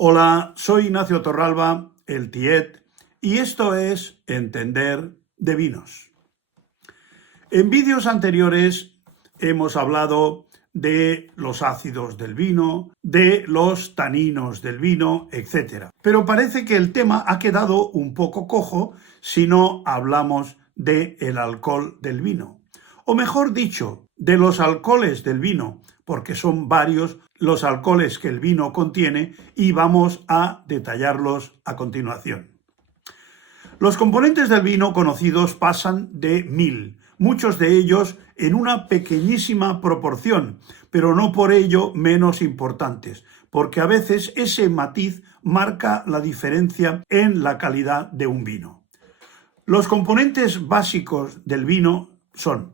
Hola, soy Ignacio Torralba, el Tiet, y esto es Entender de Vinos. En vídeos anteriores hemos hablado de los ácidos del vino, de los taninos del vino, etc. Pero parece que el tema ha quedado un poco cojo si no hablamos del alcohol del vino. O mejor dicho, de los alcoholes del vino, porque son varios los alcoholes que el vino contiene y vamos a detallarlos a continuación. Los componentes del vino conocidos pasan de 1000, muchos de ellos en una pequeñísima proporción, pero no por ello menos importantes, porque a veces ese matiz marca la diferencia en la calidad de un vino. Los componentes básicos del vino son,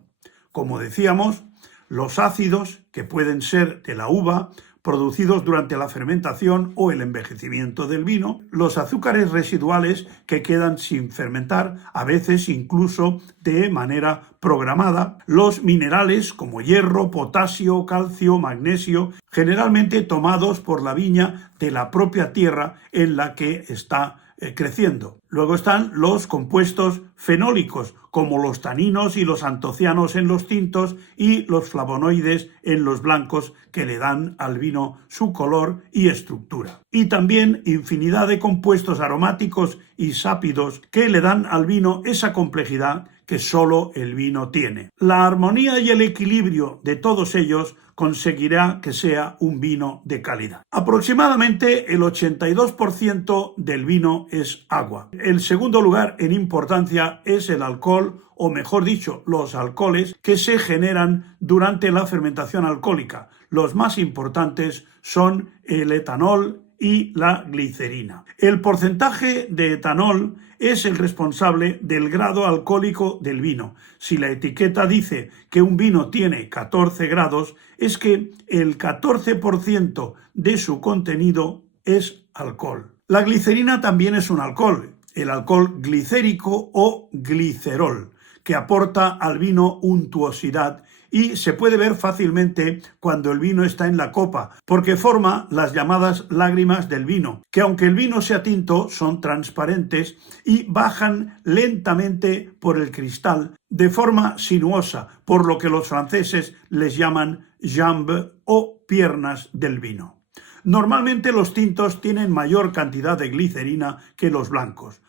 como decíamos, los ácidos, que pueden ser de la uva, producidos durante la fermentación o el envejecimiento del vino, los azúcares residuales que quedan sin fermentar, a veces incluso de manera programada, los minerales como hierro, potasio, calcio, magnesio, generalmente tomados por la viña de la propia tierra en la que está creciendo. Luego están los compuestos fenólicos, como los taninos y los antocianos en los tintos y los flavonoides en los blancos, que le dan al vino su color y estructura. Y también infinidad de compuestos aromáticos y sápidos que le dan al vino esa complejidad que solo el vino tiene. La armonía y el equilibrio de todos ellos conseguirá que sea un vino de calidad. Aproximadamente el 82% del vino es agua. El segundo lugar en importancia es el alcohol, o mejor dicho, los alcoholes que se generan durante la fermentación alcohólica. Los más importantes son el etanol y la glicerina. El porcentaje de etanol es el responsable del grado alcohólico del vino. Si la etiqueta dice que un vino tiene 14 grados, es que el 14% de su contenido es alcohol. La glicerina también es un alcohol, el alcohol glicérico o glicerol, que aporta al vino untuosidad y se puede ver fácilmente cuando el vino está en la copa, porque forma las llamadas lágrimas del vino, que aunque el vino sea tinto, son transparentes y bajan lentamente por el cristal de forma sinuosa, por lo que los franceses les llaman jambes o piernas del vino. Normalmente los tintos tienen mayor cantidad de glicerina que los blancos.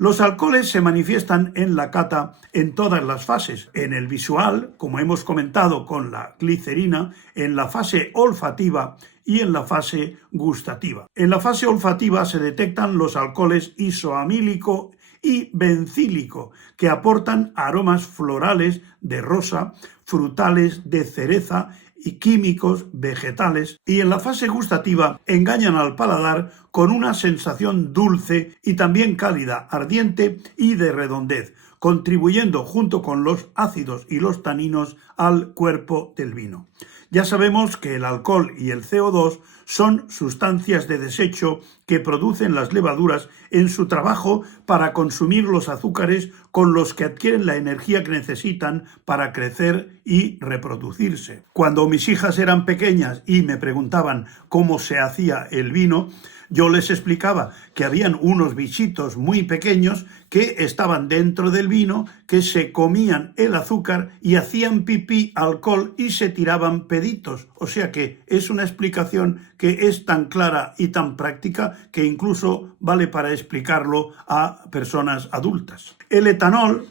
Los alcoholes se manifiestan en la cata en todas las fases, en el visual, como hemos comentado con la glicerina, en la fase olfativa y en la fase gustativa. En la fase olfativa se detectan los alcoholes isoamílico y bencílico, que aportan aromas florales de rosa, frutales de cereza y químicos vegetales, y en la fase gustativa engañan al paladar con una sensación dulce y también cálida, ardiente y de redondez, contribuyendo junto con los ácidos y los taninos al cuerpo del vino. Ya sabemos que el alcohol y el CO2 son sustancias de desecho que producen las levaduras en su trabajo para consumir los azúcares con los que adquieren la energía que necesitan para crecer y reproducirse. Cuando mis hijas eran pequeñas y me preguntaban cómo se hacía el vino, yo les explicaba que habían unos bichitos muy pequeños que estaban dentro del vino, que se comían el azúcar y hacían pipí alcohol y se tiraban peditos. O sea que es una explicación que es tan clara y tan práctica que incluso vale para explicarlo a personas adultas. El etanol,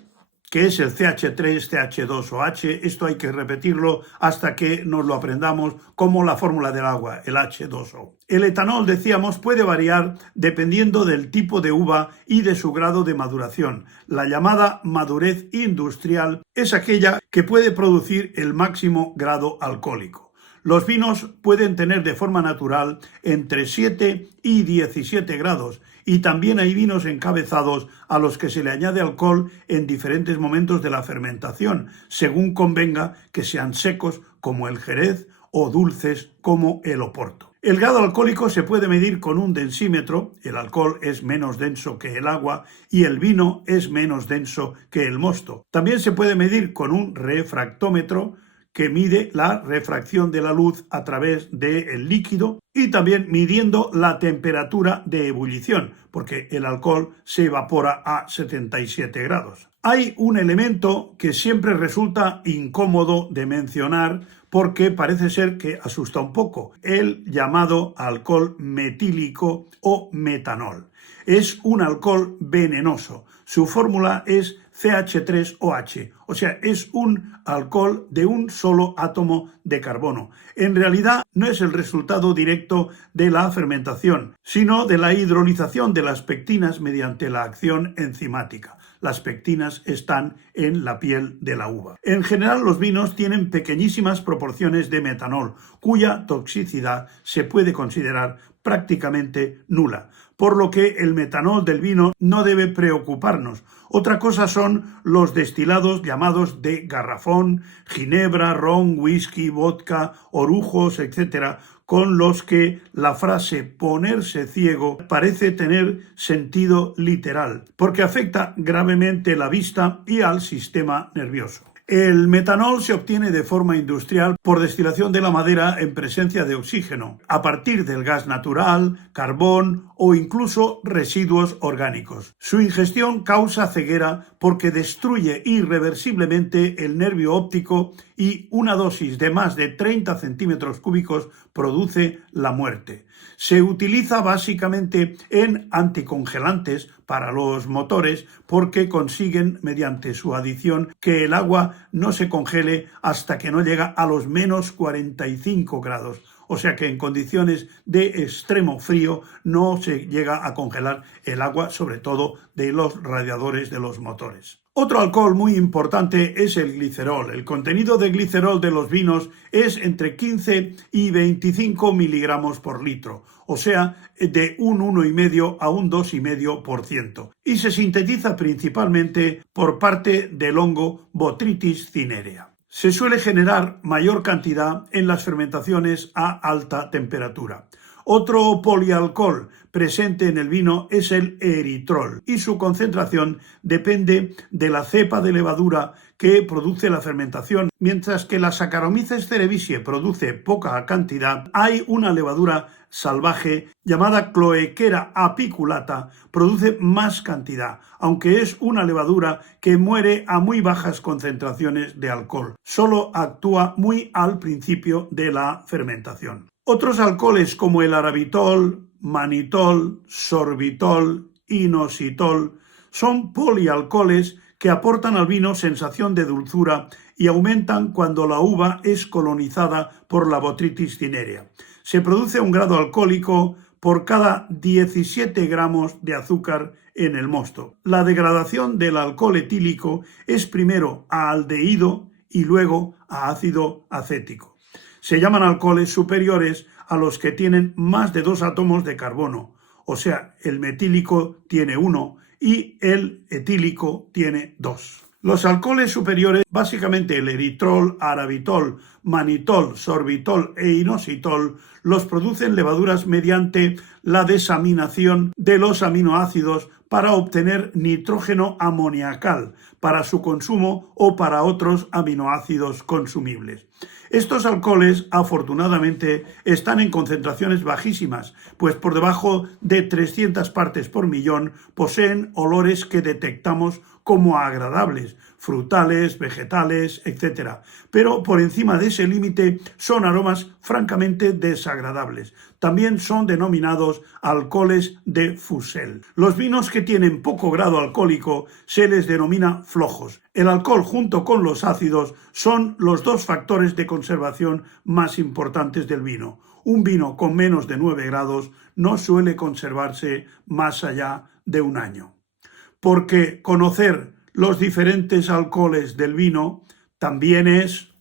que es el CH3, CH2 o H, esto hay que repetirlo hasta que nos lo aprendamos como la fórmula del agua, el H2O. El etanol, decíamos, puede variar dependiendo del tipo de uva y de su grado de maduración. La llamada madurez industrial es aquella que puede producir el máximo grado alcohólico. Los vinos pueden tener de forma natural entre 7 y 17 grados y también hay vinos encabezados a los que se le añade alcohol en diferentes momentos de la fermentación, según convenga, que sean secos como el Jerez o dulces como el Oporto. El grado alcohólico se puede medir con un densímetro, el alcohol es menos denso que el agua y el vino es menos denso que el mosto. También se puede medir con un refractómetro, que mide la refracción de la luz a través del líquido y también midiendo la temperatura de ebullición, porque el alcohol se evapora a 77 grados. Hay un elemento que siempre resulta incómodo de mencionar porque parece ser que asusta un poco, el llamado alcohol metílico o metanol. Es un alcohol venenoso. Su fórmula es CH3OH, o sea, es un alcohol de un solo átomo de carbono. En realidad no es el resultado directo de la fermentación, sino de la hidrolización de las pectinas mediante la acción enzimática. Las pectinas están en la piel de la uva. En general, los vinos tienen pequeñísimas proporciones de metanol, cuya toxicidad se puede considerar prácticamente nula, por lo que el metanol del vino no debe preocuparnos. Otra cosa son los destilados llamados de garrafón, ginebra, ron, whisky, vodka, orujos, etc., con los que la frase ponerse ciego parece tener sentido literal, porque afecta gravemente la vista y al sistema nervioso. El metanol se obtiene de forma industrial por destilación de la madera en presencia de oxígeno, a partir del gas natural, carbón o incluso residuos orgánicos. Su ingestión causa ceguera porque destruye irreversiblemente el nervio óptico y una dosis de más de 30 centímetros cúbicos produce la muerte. Se utiliza básicamente en anticongelantes para los motores porque consiguen mediante su adición que el agua no se congele hasta que no llega a los menos 45 grados. O sea que en condiciones de extremo frío no se llega a congelar el agua, sobre todo de los radiadores de los motores. Otro alcohol muy importante es el glicerol. El contenido de glicerol de los vinos es entre 15 y 25 miligramos por litro, o sea, de un 1,5 a un 2,5%, y se sintetiza principalmente por parte del hongo Botrytis cinerea. Se suele generar mayor cantidad en las fermentaciones a alta temperatura. Otro polialcohol presente en el vino es el eritrol y su concentración depende de la cepa de levadura que produce la fermentación. Mientras que la Saccharomyces cerevisiae produce poca cantidad, hay una levadura salvaje llamada Cloequera apiculata, produce más cantidad, aunque es una levadura que muere a muy bajas concentraciones de alcohol. Solo actúa muy al principio de la fermentación. Otros alcoholes como el arabitol, manitol, sorbitol, inositol son polialcoholes que aportan al vino sensación de dulzura y aumentan cuando la uva es colonizada por la Botrytis cinerea. Se produce un grado alcohólico por cada 17 gramos de azúcar en el mosto. La degradación del alcohol etílico es primero a aldehído y luego a ácido acético. Se llaman alcoholes superiores a los que tienen más de 2 átomos de carbono, o sea, el metílico tiene 1 y el etílico tiene 2. Los alcoholes superiores, básicamente el eritrol, arabitol, manitol, sorbitol e inositol, los producen levaduras mediante la desaminación de los aminoácidos para obtener nitrógeno amoniacal para su consumo o para otros aminoácidos consumibles. Estos alcoholes, afortunadamente, están en concentraciones bajísimas, pues por debajo de 300 partes por millón poseen olores que detectamos como agradables, frutales, vegetales, etc. Pero por encima de ese límite son aromas francamente desagradables. También son denominados alcoholes de Fusel. Los vinos que tienen poco grado alcohólico se les denomina flojos. El alcohol junto con los ácidos son los 2 factores de conservación más importantes del vino. Un vino con menos de 9 grados no suele conservarse más allá de un año. Porque conocer los diferentes alcoholes del vino también es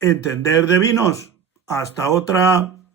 entender de vinos. Hasta otra.